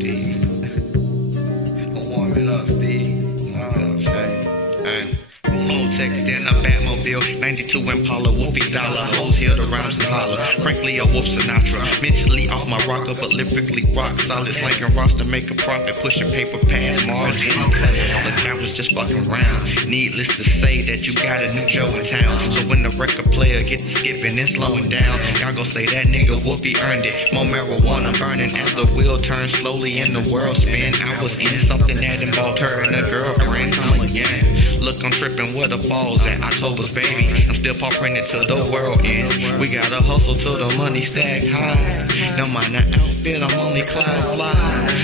Steve. Warm it up, Steve. Hey. Text in a Batmobile, 92 Impala, Wolfie Dollar, hoes hear the rhymes and holler. Frankly, a Wolf Sinatra, mentally off my rocker, but lyrically rock solid. Slanking rocks to make a profit, pushing paper past Mars. All the time was just fucking round. Needless to say that you got a new Joe in town. So when the record player gets to skipping and slowing down, y'all gon' say that nigga Wolfie earned it. More marijuana burning as the wheel turns slowly and the world spin. I was in something that involved her and a girlfriend. I'm again. Look, I'm tripping where the balls at. October's baby. I'm still paw printed to the world end. We gotta hustle till the money stack high. Don't mind the outfit, I'm only cloud fly.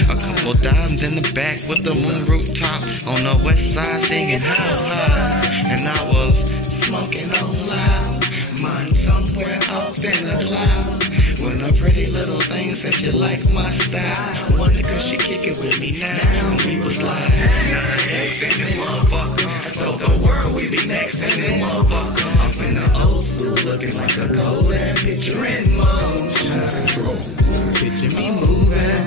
A couple dimes in the back with the moon rooftop on the west side singing how high. And I was smoking on loud. Mine somewhere off in the cloud. When a pretty little thing said she like my style. Wonder could she kick it with me now? We was like 9X and then motherfucker. I told the world we be next and then motherfucker. I'm in the old school looking like a cold air picture in motion. Picture me moving.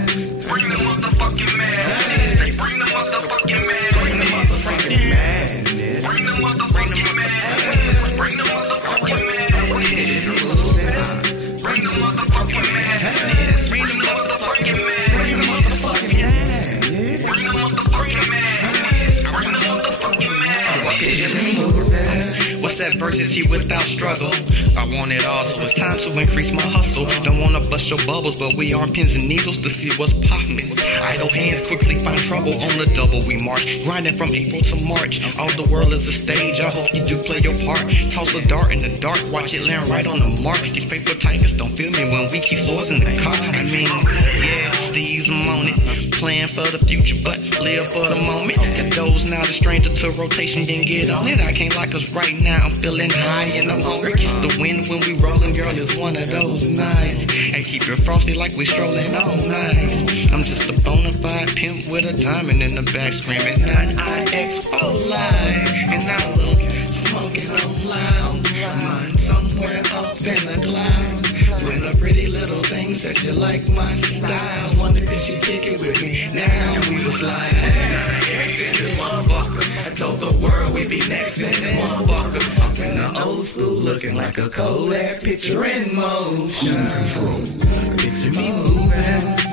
Bring the motherfucking madness. Say bring the motherfucking madness. Bring the motherfucking madness. Bring the motherfucking madness. Bring the motherfucking madness. Bring the motherfucking madness. Bring the motherfucking madness. Bring the motherfucking madness. Bring the motherfucking madness. Bring the motherfucking madness. What's adversity without struggle? I want it all, so it's time to increase my hustle. Don't wanna bust your bubbles, but we arm pins and needles to see what's poppin'. Idle hands quickly find trouble on the double we march. Grinding from April to March. All the world is a stage, I hope you do play your part. Toss a dart in the dark, watch it land right on the mark. These paper tigers don't feel me when we keep swords in the car. I mean, yeah, Steve's on it. Plan for the future, but live for the moment. If those not a stranger to rotation, then get on it. I can't lie, cause right now I'm feeling high and I'm hungry. The wind when we rollin', girl, is one of those nights. And keep it frosty like we strolling all night. I'm just a bona fide pimp with a diamond in the back screaming 9IX for life. And I look smoking on loud. Mine somewhere off in the clouds. When a pretty little thing said you like my style. Wonder if she kick it with me now. We was like 9X in the motherfucker. I told the world we'd be next in the motherfucker. Up in the old school looking like a cold air picture in motion. Picture me moving.